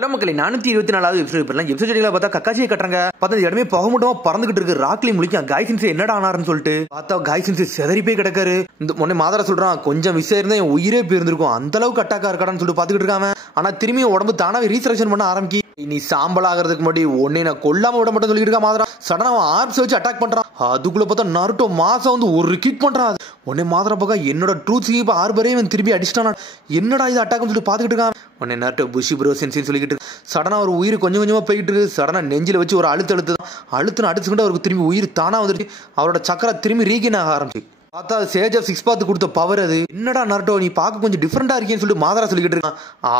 Hello மக்களே 424வது episode பண்ணலாம். Episode பார்த்தா கக்காச்சியை கட்டுறாங்க. பார்த்தா இடமே புகை மூட்டமா பறந்துகிட்டு இருக்கு. ராக்லி முழிக்கும் காய்சின்ஸ் என்னடா ஆனாருன்னு சொல்லிட்டு பார்த்தா காய்சின்ஸ் செதறி போய் கிடக்காரு. இந்த உடனே மாதரா சொல்றான், கொஞ்சம் விஷயம் இருந்தா என் உயிரே போயிருந்திருக்கும், அந்த அளவுக்கு அட்டாக்கா இருக்கான்னு சொல்லிட்டு பாத்துக்கிட்டு இருக்காங்க. ஆனா திரும்பி உடம்பு தானாவே ரீசரக்ஷன் பண்ண ஆரம்பிக்கி. நீ சாம்பல் ஆகிறதுக்கு முன்னாடி உன்னை நான் கொல்லாம விட மட்டும் சொல்லிட்டு இருக்கா மாதரா. சடனா அவன் ஆர்ம்ஸ் வச்சு அட்டாக் பண்றான். அதுக்குள்ள பார்த்தா நருட்டோ மாசம் வந்து ஒரு கிக் பண்றான். உடனே மாதரா பக்கம் என்னோட ட்ரூத் ஸ்கீப் 6 பேரையும் திரும்பி அடிச்சிட்டான். என்னடா இது அட்டாக்னு சொல்லிட்டு பாத்துக்கிட்டு இருக்கான். உடனே நருட்டோ புஷி ப்ரோ சென்சின்னு சொல்லிக்கிட்டு சடனா ஒரு உயிர் கொஞ்சம் கொஞ்சமா போயிட்டு இருக்கு. சடனா நெஞ்சில வச்சு ஒரு அழுத்துன்னு அடிச்சுக்கிட்டு அவருக்கு திரும்பி உயிர் தானா வந்துருச்சு. அவரோட சக்கரா திரும்பி ரீகெயின் ஆக ஆரம்பிச்சு. பார்த்தா சேஜ் ஆஃப் 6 பாத்து கொடுத்த பவர் அது. என்னடா நருட்டோ நீ பார்க்க கொஞ்சம் டிஃபரெண்டா இருக்கேன்னு சொல்லிட்டு மாதரா சொல்லிக்கிட்டு இருக்கான்.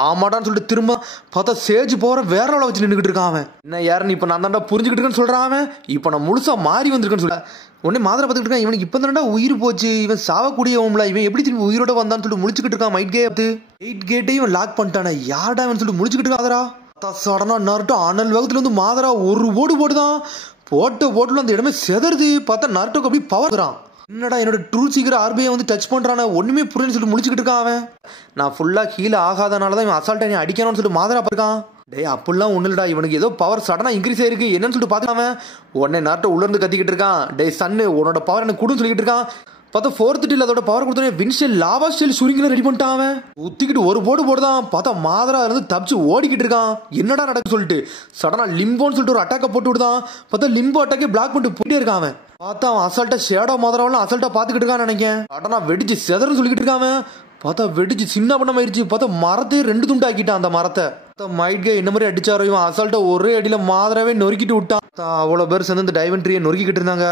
ஆமாடான்னு சொல்லிட்டு திரும்ப பார்த்தா சேஜ் போற வேற லெவல்ல வச்சு நின்றுகிட்டு இருக்கான். அவன் என்ன யாருன்னு இப்ப நான் தான்டா புரிஞ்சுக்கிட்டு இருக்கேன்னு சொல்றான். அவன் இப்ப நான் முழுசா மாறி வந்திருக்கேன்னு சொல்ல உடனே மாதரா பார்த்துக்கிட்டு இருக்கான். இவனுக்கு இப்ப தான்டா உயிர் போச்சு, இவன் சாவக்கூடியவன்ல, இவன் எப்படி திரும்பி உயிரோட வந்தான்னு சொல்லிட்டு முழிச்சுக்கிட்டு இருக்கான். எயிட் கேட்டையும் இவன் லாக் பண்ணிட்டானே, யார்டா இவன் சொல்லிட்டு முழிச்சுக்கிட்டு இருக்காதரா. சடனா நருட்டோ அனல் வேகத்துல வந்து மாதரா ஒரு ஓடு போடுதான். போட்டுல அந்த இடமே செதறுது. பார்த்தா நருட்டோக்கு அப்படி பவர்றான். என்னடா என்னோட ட்ரூத் சீக்கிரம் ஆர்பிஐ வந்து டச் பண்றானே, ஒண்ணுமே புரியன்னு சொல்லிட்டு முடிச்சுக்கிட்டு இருக்கான். அவன் நான் ஃபுல்லா ஹீல் ஆகாதனாலதான் இவன் அசால்ட்டா நீ அடிக்கணும்னு சொல்லிட்டு மாதரா இருக்கான். டே அப்படிலாம் ஒண்ணு இல்லடா, இவனுக்கு ஏதோ பவர் சடனா இன்க்ரீஸ் ஆயிருக்கு என்னன்னு சொல்லிட்டு பாத்துக்காம உடனே நருட்டோ உள்ள இருந்து கத்திக்கிட்டு இருக்கான். டே சன்னு உன்னோட பவர் எனக்கு கொடுன்னு சொல்லிட்டு இருக்கான். பார்த்தா 4th டீல் அதோட பவர் கொடுத்தோன்னே வின்ஷெல் லாவா ஸ்டைல் ஷூரிங்ல ரெடி பண்ணிட்டான். அவன் ஊத்திக்கிட்டு ஒரு போடுதான். பார்த்தா மாதரா இருந்து தப்பிச்சு ஓடிக்கிட்டு இருக்கான். என்னடா நடக்கு சொல்லிட்டு சடனா லிம்போன்னு சொல்லிட்டு ஒரு அட்டாக்க போட்டு விடுதான். பார்த்தா லிம்போ அட்டாக்கே பிளாக் பண்ணிட்டு போயிட்டே இருக்கான். அவன் பார்த்தா அவன் அசால்ட்டா ஷேடோ மாதராவெல்லாம் அசால்ட்டா பாத்துக்கிட்டு இருக்கான்னு நினைக்கிறேன். சடனா வெடிச்சு செதறுன்னு சொல்லிக்கிட்டு இருக்கான். பார்த்தா வெடிச்சு சின்ன பண்ணமாயிருச்சு. பார்த்தா மரத்தையே 2 துண்டு ஆக்கிட்டான். அந்த மரத்தை மைட்கே என்ன மாதிரி அடிச்சாரோ இவன் அசால்ட்டா ஒரே அடியில மாதராவே நொறுக்கிட்டு விட்டான். அவ்வளவு பேர் சேர்ந்து இந்த டைவன்ட்ரியை நொறுக்கிட்டு இருந்தாங்க.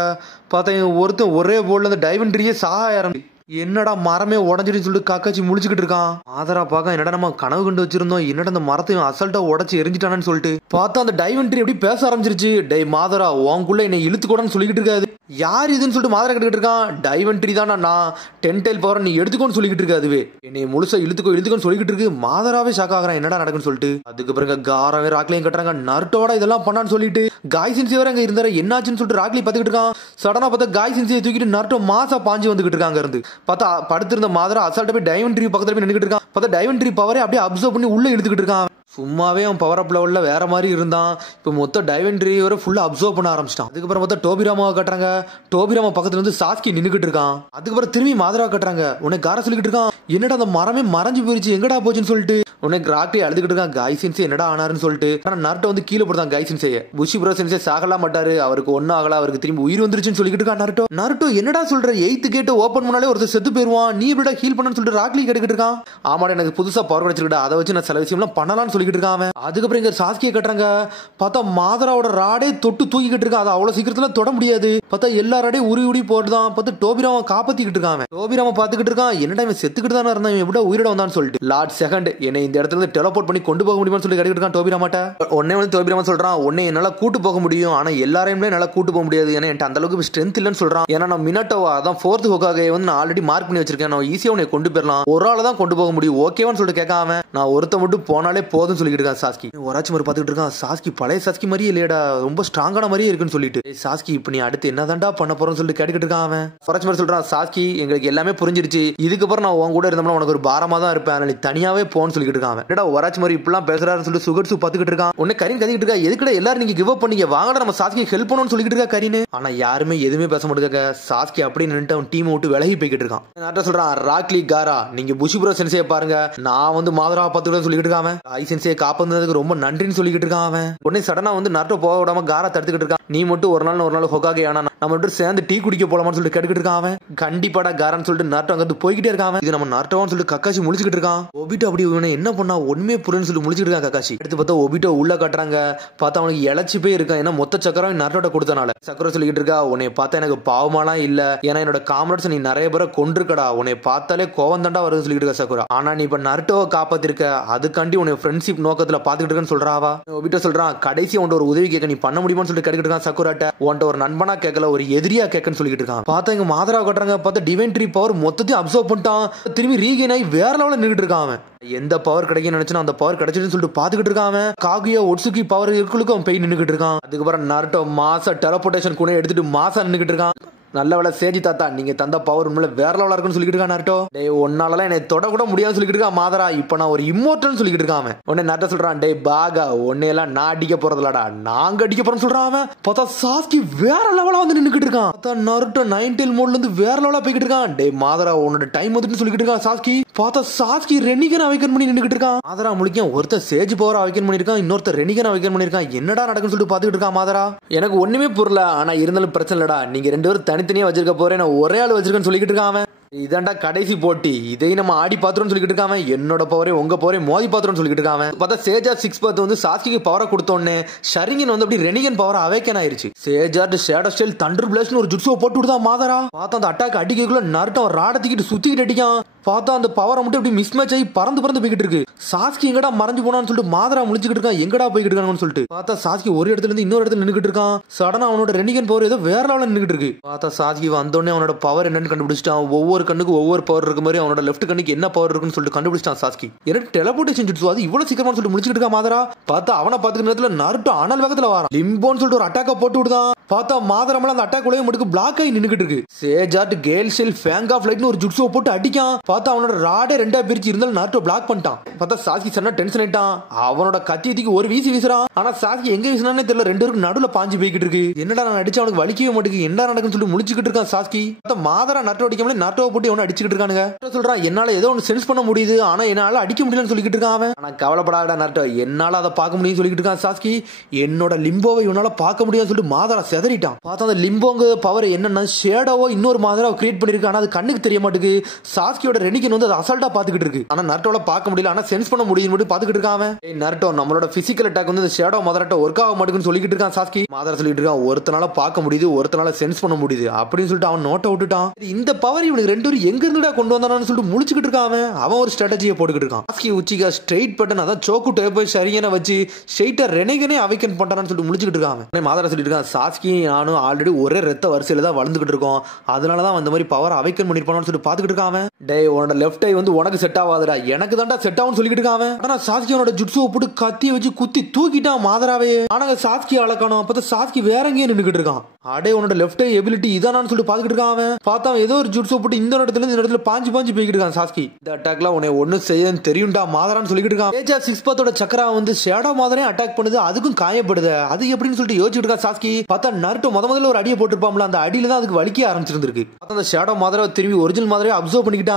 பார்த்தா ஒருத்தன் ஒரே போர்ட்ல அந்த டைவன்ட்ரியே சாக ஆரம்பி. என்னடா மரமே உடஞ்சிட்டு சொல்லிட்டு காக்காச்சி முழிச்சுக்கிட்டு இருக்கான். மாதரா பார்க்க என்னடா நம்ம கனவு கண்டு வச்சிருந்தோம், என்னடா அந்த மரத்தையும் அசால்ட்டா உடச்சு எரிஞ்சிட்டானு சொல்லிட்டு பார்த்தா அந்த டைவன்ட்ரி எப்படி பேச ஆரம்பிச்சிருச்சு. டே மாதரா உனக்குள்ள என்னை இழுத்துக்கூடான்னு சொல்லிக்கிட்டு இருக்காது. யார் இதுன்னு சொல்லிட்டு மாதரா கிட்ட இருக்கான். டைவன்ட்ரி தானா நான் 10 டைல் பவர் நீ எடுத்துக்கோன்னு சொல்லிக்கிட்டு இருக்காது. அதுவே என்னை முழுசா இழுத்துக்கோன்னு சொல்லிக்கிட்டு இருக்கு. மாதராவே ஷாக் ஆகிறான் என்னடா நடக்குன்னு சொல்லிட்டு. அதுக்கு பிறகு காராவே ராக்லியும் கட்டுறாங்க. நருட்டோட இதெல்லாம் பண்ணான்னு சொல்லிட்டு காய்சின்சி வேற அங்க இருந்தாரு. என்னாச்சுன்னு சொல்லிட்டு ராக்லி பாத்துக்கிட்டு இருக்கான். சடனா பார்த்தா காய்சின்சியை தூக்கிட்டு நருட்டோ மாசா பாஞ்சு வந்துகிட்டு இருக்காங்க. இருந்து பார்த்தா படுத்திருந்த மாதரா அசால்ட்டா போய் டைவன்ட்ரி பக்கத்துல போய் நின்னுகிட்டு இருக்கான். பார்த்தா டைவன்ட்ரி பவரே அப்படியே அப்சர்வ் பண்ணி உள்ள இழுத்துக்கிட்டு இருக்கான். சும்மாவே அவன் பவர் அப் லெவல்ல வேற மாதிரி இருந்தான். இப்ப மொத்த டைவன்ட்ரி வரை ஃபுல்லா அப்சர்வ் பண்ண ஆரம்பிச்சிட்டான். அதுக்கப்புறம் பார்த்தா டோபிராமாவை கட்டுறாங்க. டோபிராமா பக்கத்துல இருந்து சாஸ்கி நின்னுகிட்டு இருக்கான். அதுக்கப்புறம் திரும்பி மாதரா கட்டுறாங்க. உனக்கு கார சொல்லிக்கிட்டு இருக்கான். என்னடா அந்த மரமே மறைஞ்சு போயிருச்சு, எங்கடா போச்சுன்னு சொல்லிட்டு உனக்கு ராக்லி அழுதுகிட்டு இருக்கான். காய்சின்சி என்னடா ஆனாருன்னு சொல்லிட்டு. ஆனா நருட்டோ வந்து கீழே போடுறான் காய்சின்சியை. புஷி ப்ரோ சென்சே சாகலாம் மாட்டாரு, அவருக்கு ஒன்னும் ஆகல, அவருக்கு திரும்பி உயிர் வந்துருச்சுன்னு சொல்லிக்கிட்டு இருக்கான். நருட்டோ என்னடா சொல்ற, 8th கேட் ஓபன் பண்ணாலே ஒருத்தர் செத்து போயிருவான், நீ எப்படிடா ஹீல் பண்ணு சொல்லிட்டு ராக்லி கேட்டுக்கிட்டு இருக்கான். ஆமாடா எனக்கு புதுசா பவர் கிடைச்சிருக்கா, அதை வச்சு நான் சில விஷயம்லாம் பண்ணலாம்னு சொல்லிக்கிட்டு இருக்கான். அதுக்கப்புறம் இங்க சாஸ்கியை கட்டுறாங்க. பார்த்தா மாதராவோட ராடே தொட்டு தூக்கிக்கிட்டு இருக்கான். அதை அவ்வளவு சீக்கிரத்துல தொட முடியாது. பார்த்தா எல்லா ராடையும் உரி போட்டுதான். பார்த்து டோபிராம காப்பாத்திக்கிட்டு இருக்கான். டோபிராம பாத்துக்கிட்டு இருக்கான். என்னடா இவன் செத்துக்கிட்டு தானே இருந்தான், இவன் எப்படி உயிரோட வந்தான்னு சொல்லிட்டு லார்ட் செகண்ட் என்னை இந்த இடத்துல இருந்து டெலபோர்ட் பண்ணி கொண்டு போக முடியுமான்னு சொல்லி கேட்டுக்கிட்டு இருக்கான் டோபிராமாட்ட. உடனே வந்து டோபிராமா சொல்றான், உன்னை என்னால கூட்டு போக முடியும், ஆனா எல்லாரையுமே என்னால கூட்டு போக முடியாது, ஏன்னா என்கிட்ட அந்த அளவுக்கு ஸ்ட்ரென்த் இல்லைன்னு சொல்றான். ஏன்னா நான் மினட்டோவா அதான் 4th ஹோகாகே வந்து நான் ஆல்ரெடி மார்க் பண்ணி வச்சிருக்கேன், நான் ஈஸியா உன்னை கொண்டு போயிடலாம், ஒரு ஆளை தான் கொண்டு போக முடியும், ஓகேவான்னு சொல்லிட்டு கேட்காம நான் ஒருத்த மட்டும் போனாலே போதும்னு சொல்லிட்டு இருக்கான் சாஸ்கி. ஒராச்சும் ஒரு பாத்துக்கிட்டு இருக்கான். சாஸ்கி பழைய சாஸ்கி மாதிரியே இல்லையடா, ரொம்ப ஸ்ட்ராங்கான மாதிரியே இருக்குன்னு சொல்லிட்டு. சாஸ்கி இப்ப நீ அடுத்து என்னதான்டா பண்ண போறோம்னு சொல்லிட்டு கேட்டுக்கிட்டு இருக்கான். அவன் ஒராச்சும் சொல்றான், சாஸ்கி எங்களுக்கு எல்லாமே புரிஞ்சிருச்சு, இதுக்கப்புறம் நான் உன் கூட இருந்தோம்னா உனக்கு ஒரு பாரமா தான் இருப்பேன், நீ தனியாவே போன்னு சொல்லிட்டு இருக்கான். என்னடா ஒராச்சும் மாதிரி இப்பெல்லாம் பேசுறாருன்னு சொல்லிட்டு சுகர்சு பாத்துக்கிட்டு இருக்கான். உடனே கரீன் கத்திக்கிட்டு இருக்கா, எதுக்குடா எல்லாரும் நீங்க கிவ் அப் பண்ணீங்க, வாங்கடா நம்ம சாஸ்கி ஹெல்ப் பண்ணணும்னு சொல்லிட்டு இருக்கா கரீன். ஆனா யாருமே எதுவுமே பேச மாட்டேங்க. சாஸ்கி அப்படியே நின்னுட்டு அவன் டீம் விட்டு விலகி போய்கிட்டு இருக்கான். நான் சொல்றான், ராக்லி காரா நீங்க புஷி ப்ரோ சென்சே பாருங்க, நான் வந்து மாதரா பாத்துக்கிட்டு சொல்லிட்டு இருக்கான். ஐ சென்சே காப்பாந்ததுக்கு ரொம்ப நன்றின்னு சொல்லிக்கிட்டு இருக்கான். அவன் உடனே சடனா வந்து நருட்டோ போக விடாம காரா தடுத்துக்கிட்டு இருக்கான். நீ மட்டும் ஒரு நாள் ஹோகாகே ஆனா நம்ம மட்டும் சேர்ந்து டீ குடிக்க போலாமான்னு சொல்லிட்டு கேட்டுக்கிட்டு இருக்கான். அவன் கண்டிப்பாடா காரான்னு சொல்லிட்டு நருட்டோ அங்க போய்கிட்டே இருக்கான். இது நம்ம நருட்டோன்னு சொல்லிட்டு கக்காசி முழிச்சுக்கிட்டு இருக்கான். ஒபிட்டோ அப்படி இவனை என்ன பண்ணா ஒண்ணுமே புரியன்னு சொல்லி முழிச்சுக்கிட்டு இருக்கான் கக்காசி. எடுத்து பார்த்தா ஒபிட்டோ உள்ள காட்டுறாங்க. பார்த்தா அவனுக்கு இழைச்சி போய் இருக்கான், ஏன்னா மொத்த சக்கரம் நருட்டோட கொடுத்தனால. சக்கரம் சொல்லிக்கிட்டு இருக்கா, உன்னை பார்த்தா எனக்கு பாவமாலாம் இல்ல, ஏன்னா என்னோட காம்ரேட்ஸ் நீ நிறைய பேரை கொண்டிருக்கடா, உன்னை பார்த்தாலே கோவம் தாண்டா வருது சொல்லிட்டு இருக்கா சக்குரா. ஆனா நீ இப்ப நருட்டோவை காப்பாத்திருக்க, அதுக்காண்டி உன்னை ஃப்ரெண்ட்ஷிப் நோக்கத்துல பாத்துக்கிட்டு இருக்கேன்னு சொல்றாவா. ஒபிட்டோ சொல்றான், கடைசி உன்ட்ட ஒரு உதவி கேட்க நீ பண்ண முடியுமான்னு சொல்லிட்டு கேட்டுக்கிட்டு இருக்கான் சக்குராட்ட. உன்ட்ட ஒரு நண்பனா கேட்கல, ஒரு எதிரியா கேட்கன்னு சொல்லிட்டு இருக்கான். பார்த்தா இங்க மாதரா கட்டுறாங்க. பார்த்தா டிவைன்ட்ரி பவர் மொத்தத்தையும் அப்சர்வ் பண்ணிட்டான். திரும்பி ரீகெயின் ஆகி வேற லெவல்ல நின்னுட்டு இருக்கான். அவன் எந்த பவர் கிடைக்கும் நினைச்சா அந்த பவர் கிடைச்சிருன்னு சொல்லிட்டு பாத்துக்கிட்டு இருக்கான். அவன் காகுயா ஒட்சுகி பவர் இருக்குளுக்கு அவன் போய் நின்னுகிட்டு இருக்கான். அதுக்கப்புறம் நருட்டோ மாசா டெலபோர்டேஷன் கூட எடுத்துட்டு மாசா நின்னுகிட்டு இருக்கான். நல்ல வேலை சேஜி தாத்தா, நீங்க தந்த பவர் உண்மையில வேற லெவலா இருக்குன்னு சொல்லிட்டு இருக்கான் நருட்டோ. டேய் ஒன்னாலலாம் என்னை தொட கூட முடியாதுன்னு சொல்லிட்டு இருக்கா மாதரா. இப்ப நான் ஒரு இம்மோர்டல்னு சொல்லிட்டு இருக்கான். உடனே நருட்டோ சொல்றான், டேய் பாகா உன்னையெல்லாம் நான் அடிக்க போறதுலடா, நாங்க அடிக்க போறோம்னு சொல்றான் அவன். பார்த்தா சாஸ்கி வேற லெவலா வந்து நின்னுக்கிட்டு இருக்கான். பார்த்தா நருட்டோ 9 மோட்ல இருந்து வேற லெவலா போய்கிட்டு இருக்கான். டேய் மாதரா உன்னோட டைம் வந்துட்டு சொல்லிட்டு இருக்கான் சாஸ்கி. பார்த்தா சாஸ்கி ரெனிகன் அவைக்கன் பண்ணி நின்னுக்கிட்டு இருக்கான். மாதரா முழிக்க ஒருத்தர் சேஜ் பவர் அவைக்கன் பண்ணிருக்கான், இன்னொருத்தர் ரெனிகன் அவைக்கன் பண்ணிருக்கான். என்னடா நடக்குன்னு சொல்லிட்டு பாத்துக்கிட்டு இருக்கான் மாதரா. எனக்கு ஒண்ணுமே புரியல, ஆனா இருந்தாலும் பிரச்சனை இல்லடா, நீங்க 2 பேரும் தனித்தனியா வச்சிருக்க போறேன், ஒரே ஆள் வச்சிருக்கேன்னு சொல்லிக்கிட்டு இருக்கான். இதாண்டா கடைசி போட்டி, இதை நம்ம ஆடி பாத்துறோம்னு சொல்லிட்டு இருக்காங்க. என்னோட பவரே உங்க பவரே மோதி பாத்துறோம்னு சொல்லிட்டு இருக்காங்க. பார்த்தா சேஜார் 6 பாத் வந்து சாஸ்கிக்கு பவரை கொடுத்தோன்னே ஷரிங்கன் வந்து அப்படி ரெனிகன் பவர் அவேக்கன் ஆயிருச்சு. சேஜார் ஷேடோ ஸ்டைல் தண்டர் பிளாஸ்ட்னு ஒரு ஜுட்ஸோ போட்டு விடுதா மாதரா. பார்த்தா அந்த அட்டாக் அடிக்கக்குள்ள நருட்டோ ராடத்திக்கிட்டு சுத்திக்கிட்டு அடிக்கான். பார்த்தா அந்த பவரை மட்டும் இப்படி மிஸ் மேட்ச் ஆகி பறந்து போய்கிட்டு இருக்கு. சாஸ்கி எங்கடா மறைஞ்சு போனான்னு சொல்லிட்டு மாதரா முழிச்சுக்கிட்டு இருக்கான், எங்கடா போய்கிட்டு இருக்கான்னு சொல்லிட்டு. பார்த்தா சாஸ்கி ஒரு இடத்துல இருந்து இன்னொரு இடத்துல நின்னுக்கிட்டு இருக்கான். சடனா அவனோட ரெனிகன் பவர் ஏதோ வேற லெவல்ல நின்னுக்கிட்டு இருக்கு. பார்த்தா சாஸ்கி வந்தோடனே அவனோட பவர் என்னன்னு கண்டுபிடிச்சிட்டான். ஒவ்வொரு கண்ணுக்கு ஒவ்வொரு பவர் இருக்கு மாதிரி அவனோட லெஃப்ட் கண்ணுக்கு என்ன பவர் இருக்குன்னு சொல்லிட்டு கண்டுபிடிச்சான் சாஸ்கி. எனக்கு டெலபோர்டேஷன் ஜுட்ஸு அது இவ்வளவு சீக்கிரமா சொல்லிட்டு முடிச்சுக்கிட்டு இருக்கா மாதரா. பார்த்தா அவனை பாத்துக்கிற நேரத்துல நருட்டோ அனல் வேகத்துல வரான். லிம்போன்னு சொல்லிட்டு ஒரு அட்டாக்க போட்டு விடுதான். பார்த்தா மாதரமல அந்த அட்டாக் உலகம் மட்டும் பிளாக் ஆகி நின்னுக்கிட்டு இருக்கு. சேஜார்ட் கேல் ஷெல் ஃபேங் ஆஃப் லைட்னு ஒரு ஜுட்ஸோ போட்டு அடிக்கான். பார்த்தா அவனோட ராடே ரெண்டா பிரிச்சு இருந்தாலும் நருட்டோ பிளாக் பண்ணிட்டான். பார்த்தா சாஸ்கி சன்னா டென்ஷன் ஆயிட்டான். அவனோட கத்தியத்துக்கு ஒரு வீசி வீசுறான். ஆனா சாஸ்கி எங்க வீசினானே தெரியல, 2 பேருக்கு நடுவுல பாஞ்சு போய்கிட்டு இருக்கு. என்னடா நான் அடிச்சு அவனுக்கு வலிக்கவே மாட்டேங்குது, என்ன நடக்குன்னு சொல்லிட்டு முழிச்சுக்கிட்டு இருக்கான் சாஸ்கி. மாதரா நருட்டோ அடிக்காமலே நருட்டோவை போட்டு அவனை அடிச்சுக்கிட்டு இருக்கானுங்க. சொல்றான், என்னால ஏதோ ஒன்னு சென்ஸ் பண்ண முடியுது, ஆனா என்னால அடிக்க முடியலன்னு சொல்லிட்டு இருக்கான் அவன். ஆனா கவலைப்படாதடா நருட்டோ, என்னால அதை பார்க்க முடியும்னு சொல்லிட்டு இருக்கான் சாஸ்கி. என்னோட லிம்போவை இவனால பார்க்க முடியாதுன்னு சொல்லிட்டு மாதரா செதறிட்டான். பார்த்தா அந்த லிம்போங்க பவர் என்னன்னா ஷேடோவோ இன்னொரு மாதரா கிரியேட் பண்ணிருக்கு, ஆனா அது கண்ணுக்கு தெரிய மாட்டேங்குது. சாஸ்கியோட ரெனிகன் வந்து அதை அசால்ட்டா பாத்துக்கிட்டு இருக்கு. ஆனா நருட்டோல பார்க்க முடியல, ஆனா சென்ஸ் பண்ண முடியும் மட்டும் பாத்துக்கிட்டு இருக்கான் அவன். நருட்டோ நம்மளோட பிசிக்கல் அட்டாக் வந்து ஷேடோ மாதராட்ட ஒர்க் ஆக மாட்டேங்குன்னு சொல்லிட்டு இருக்கான் சாஸ்கி. மாதரா சொல்லிட்டு இருக்கான், ஒருத்தனால பார்க்க முடியுது, ஒருத்தனால சென்ஸ் பண்ண முடியுது அப்படின்னு சொல்லிட்டு அவன் நோட்டை விட்டுட்டான். இந்த பவர் இவனுக்கு 2 பேரும் எங்க இருந்துடா கொண்டு வந்தானு சொல்லிட்டு முழிச்சுக்கிட்டு இருக்கான் அவன் ஒரு ஸ்ட்ராட்டஜியை போட்டுக்கிட்டு இருக்கான். சாஸ்கி உச்சிகா ஸ்ட்ரைட் பட்டன் அதான் சோக்கு டேப் ஷரிங்கனை வச்சு ஸ்ட்ரைட்டா ரெனிகனே அவைக்கன் பண்றான்னு சொல்லிட்டு முழிச்சுக்கிட்டு இருக்காங்க. மாதரா சொல்லிட்டு இருக்கான், சாஸ்கி நானும் ஆல்ரெடி ஒரே ரத்த வரிசையில தான் வளர்ந்துகிட்டு இருக்கோம், அதனாலதான் அந்த மாதிரி பவர் அவைக்கன் பண்ணிருப்பானு சொல்லிட்டு பாத்துக்கிட்டு இருக்கான். டேய் உன்னோட லெஃப்ட் ஐ வந்து உனக்கு செட் ஆகாதுடா, எனக்கு தான்டா செட் ஆகும்னு சொல்லிட்டு இருக்கான். ஆனா சாஸ்கி அவனோட ஜுட்ஸுவை போட்டு கத்தியை வச்சு குத்தி தூக்கிட்டான் மாதராவே. ஆனா சாஸ்கி அளக்கணும். அப்ப சாஸ்கி வேற எங்கேயும் நின்னுக்கிட்டு இருக்கான். அடே உன்னோட லெஃப்ட் ஐ எபிலிட்டி இதானான்னு சொல்லிட்டு பாத்துக்கிட்டு இருக்கான். பார்த்தா ஏதோ ஒரு ஜுட்ஸுவை போட்டு இந்த இடத்துல இருந்து இந்த இடத்துல பாஞ்சு போய்கிட்டு இருக்கான் சாஸ்கி. இந்த அட்டாக்ல உன்னை ஒன்னும் செய்யன்னு தெரியும்டா மாதரான்னு சொல்லிட்டு இருக்கான். சேஜார் 6 பாத்தோட சக்கரா வந்து ஷேடோ மாதரே அட்டாக் பண்ணுது, அதுக்கும் காயப்படுது, அது எப்படின்னு சொல்லிட்டு யோசிச்சுட்டு இருக்கா சாஸ்கி. பார்த்தா நருட்டோ முதல்ல ஒரு அடியை போட்டுருப்பாம்ல, அந்த அடியில தான் அதுக்கு வலிக்க ஆரம்பிச்சிருக்கு. அந்த ஷேடோ மாதரா திரும்பி ஒரிஜினல் மாதரே அப்சர்வ் பண்ணிக்கிட்டான்.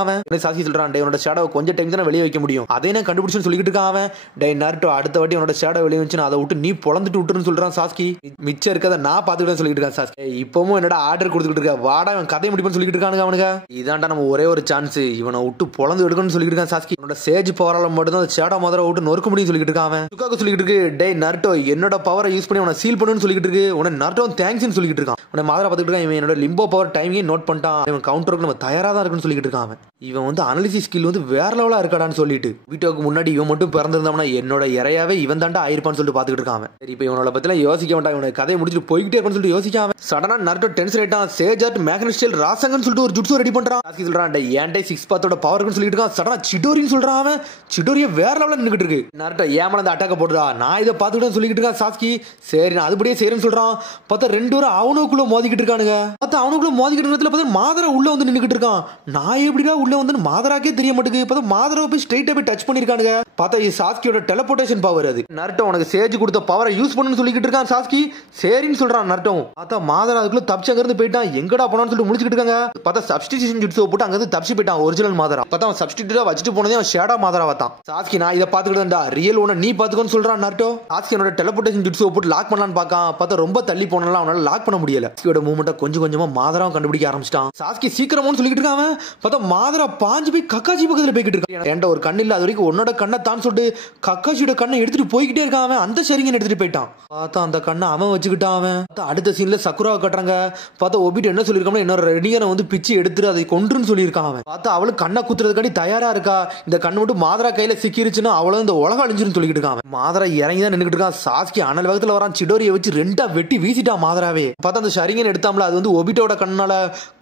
சாஸ்கி சொல்றான், டே உன்னோட ஷேடோ கொஞ்சம் டைம் தான் வெளியே வைக்க முடியும், அதே நான் கண்டுபிடிச்சுன்னு சொல்லிட்டு இருக்கான். டே நருட்டோ அடுத்த வாட்டி உன்னோட ஷேடோ வெளியே வந்துச்சுன்னா அதை விட்டு நீ பொளந்துட்டு விட்டுருன்னு சொல்றான் சாஸ்கி. மிச்சம் இருக்கதை நான் பாத்துக்கிட்டேன்னு சொல்லிட்டு இருக்கான் சாஸ்கி. இப்பவும் என்னோட ஆர்டர் கொடுத்துட்டு இருக்க, வாடா இவன் கதையை முடிப்புன்னு சொல்லிட்டு இருக்கானுங்க அவனுங்க. இதாண்டா நம்ம ஒரே ஒரு சான்ஸ், இவனை விட்டு பொளந்து எடுக்கணும்னு சொல்லிட்டு இருக்கான் சாஸ்கி. உன்னோட சேஜ் பவரால மட்டும் தான் ஷேடோ மாதரா விட்டு நொறுக்க முடியும் சொல்லிட்டு இருக்கான். சுக்காக்கு சொல்லிட்டு இருக்கு, டே நருட்டோ என்னோட பவரை யூஸ் பண்ணி உன்னை சீல் பண்ணுன்னு சொல்லிட்டு இருக்கு. உன்னை நருட்டோ தேங்க்ஸ்னு சொல்லிட்டு இருக்கான். உன்னை மாதரா பாத்துக்கிட்டு இருக்கான், இவன் என்னோட லிம்போ பவர் டைமையும் நோட் பண்ணிட்டான், இவன் கவுண்டருக்கு நம்ம தயாரா தான் இருக்குன்னு சொல்லிட்டு இருக்கான். இவன் வந்து அனாலிசிஸ் ஸ்கில் வந்து வேற லெவலா இருக்காடான்னு சொல்லிட்டு வீட்டோக்கு முன்னாடி இவன் மட்டும் பிறந்திருந்தவனா என்னோட இறையாவே இவன் தாண்டா ஆயிருப்பான்னு சொல்லிட்டு பாத்துக்கிட்டு இருக்கான். சரி இப்ப இவனோட பத்திலாம் யோசிக்க வேண்டாம், இவனை கதையை முடிச்சுட்டு போய்கிட்டே இருக்குன்னு சொல்லிட்டு யோசிக்காம சடனா நருட்டோ டென்ஷன் ஆயிட்டான். சேஜார்ட் மேக்னஸ்டேல் ராசங்கன்னு சொல்லிட்டு ஒரு ஜுட்ஸோ ரெடி பண்றான். சாஸ்கி சொல்றான், டே ஏன்டே 6 பாத்தோட பவர்னு சொல்லிட்டு இருக்கான். சடனா சிடோரின்னு சொல்றான். அவன் சிடோரிய வேற லெவல்ல நின்னுக்கிட்டு இருக்கு. நருட்டோ ஏமல அந்த அட்டாக்க போடுறா, நான் இதை பாத்துக்கிட்டு சொல்லிட்டு இருக்கான் சாஸ்கி. சரி நான் அதுபடியே செய்யறேன்னு சொல்றான். பார்த்தா 2 பேரும் அவனுக்குள்ள மோதிக்கிட்டு இருக்கானுங்க. பார்த்தா அவனுக்குள்ள மோதிக்கிட்டு நேரத்துல பார்த்தா மாதரா உள்ள வந்து நின்னுக்கிட்டு இருக்கான். நான் எப்படிடா உள்ள வந்து மாதராக்கே தெரிய மாட்டேங்குது. பார்த்தா மாதரா போய் ஸ்ட்ரைட்டா போய் டச் பண்ணிருக்கானுங்க. பார்த்தா இது சாஸ்கியோட டெலபோர்டேஷன் பவர். அது நருட்டோ உனக்கு சேஜ் கொடுத்த பவரை யூஸ் பண்ணுன்னு சொல்லிக்கிட்டு இருக்கான் சாஸ்கி. சரின்னு சொல்றான் நருட்டோ. பார்த்தா மாதரா அதுக்குள்ள தப்பிச்சு அங்க இருந்து போயிட்டான். எங்கடா போனான்னு சொல்லிட்டு முடிச்சுக்கிட்டு இருக்காங்க. பார்த்தா சப்ஸ்டிடியூஷன் ஜுட்ஸோ போட்டு அங்க இருந்து தப்பிச்சு போயிட்டான் ஒரிஜினல் மாதரா. பார்த்தா அவன் சப்ஸ்டிடியூட்டா வச்சுட்டு போனதே அவன் ஷேடோ மாதரா வந்தான். சாஸ்கி நான் இதை பாத்துக்கிட்டேன்டா, ரியல் ஒன்னு நீ பாத்துக்கோன்னு சொல்றான் நருட்டோ. சாஸ்கி என்னோட டெலபோர்டேஷன் ஜுட்ஸோ போட்டு லாக் பண்ணலான்னு பார்க்கான். பார்த்தா ரொம்ப தள்ளி போனால அவனால லாக் பண்ண முடியல. சாஸ்கியோட மூவ்மெண்ட்டை கொஞ்சம் கொஞ்சமா மாதராவும் கண்டுபிடிக்க ஆரம்பிச்சிட்டான். சாஸ்கி சீக்கிரமான்னு சொல்லிட்டு இருக்கான். பார்த்தா மாதரா பாஞ்சு போய் கக்காச்சி பக்கத்துல போய்கிட்டு இருக்கான். என்கிட்ட ஒரு கண்ணு இல்ல, அது வரைக்கும் உன்னோட கண்ணை தான் சொல்லிட்டு கக்காச்சியோட கண்ணை எடுத்துட்டு போய்கிட்டே இருக்கான். அவன் அந்த ஷரிங்கன் எடுத்துட்டு போயிட்டான். பார்த்தா அந்த கண்ணை அவன் வச்சுக்கிட்டான். அவன் அடுத்த சீன்ல சக்குராவை கட்டுறாங்க. பார்த்தா ஒபிட் என்ன சொல்லிருக்காங்க, இன்னொரு ரெடியனை வந்து பிச்சு எடுத்துட்டு அதை கொன்றுன்னு சொல்லியிருக்கான். அவன் பார்த்தா அவளுக்கு கண்ணை குத்துறதுக்காண்டி தயாரா இருக்கா. இந்த கண்ணு மட்டும் மாதரா கையில சிக்கிருச்சுன்னா அவ்வளவு இந்த உலகம் அழிஞ்சிருன்னு சொல்லிட்டு இருக்கான். மாதரா இறங்கி தான் நின்னுட்டு இருக்கான். சாஸ்கி அனல் வேகத்துல வரான். சிடோரியை வச்சு 2 வெட்டி வீசிட்டான் மாதராவே. பார்த்தா அந்த ஷரிங்கன் எடுத்தாமல அது வந்து ஒபிட்டோட கண்ணால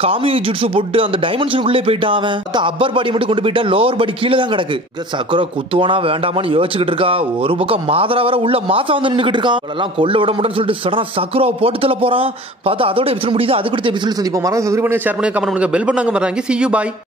காமி ஜுட்ஸு போட்டு அந்த டைமென்ஷனுக்குள்ளே போயிட்டான். அவன் பார்த்தா அப்பர் பாடி மட்டும் கொண்டு போயிட்டா லோவர் பாடி கீழே தான் கிடக்கு. சக்குரா குத்துவானா வேண்டாமான்னு யோசிச்சுக்கிட்டு இருக்கா. ஒரு பக்கம் மாதரா வர உள்ள மாசம் வந்து நின்றுட்டு இருக்கான். அவளெல்லாம் கொல்ல விட மாட்டேன்னு சொல்லிட்டு சடனா சக்குராவை போட்டு தள்ள போறான். பார்த்தா அதோட எபிசோட் முடியுது. அதுக்கு அடுத்த எபிசோட் சந்திப்போம். மறக்காம சப்ஸ்கிரைப் பண்ணுங்க, ஷேர் பண்ணுங்க, கமெண்ட் பண்ணுங்க, பெல் பண்ணாங்க. See you, bye.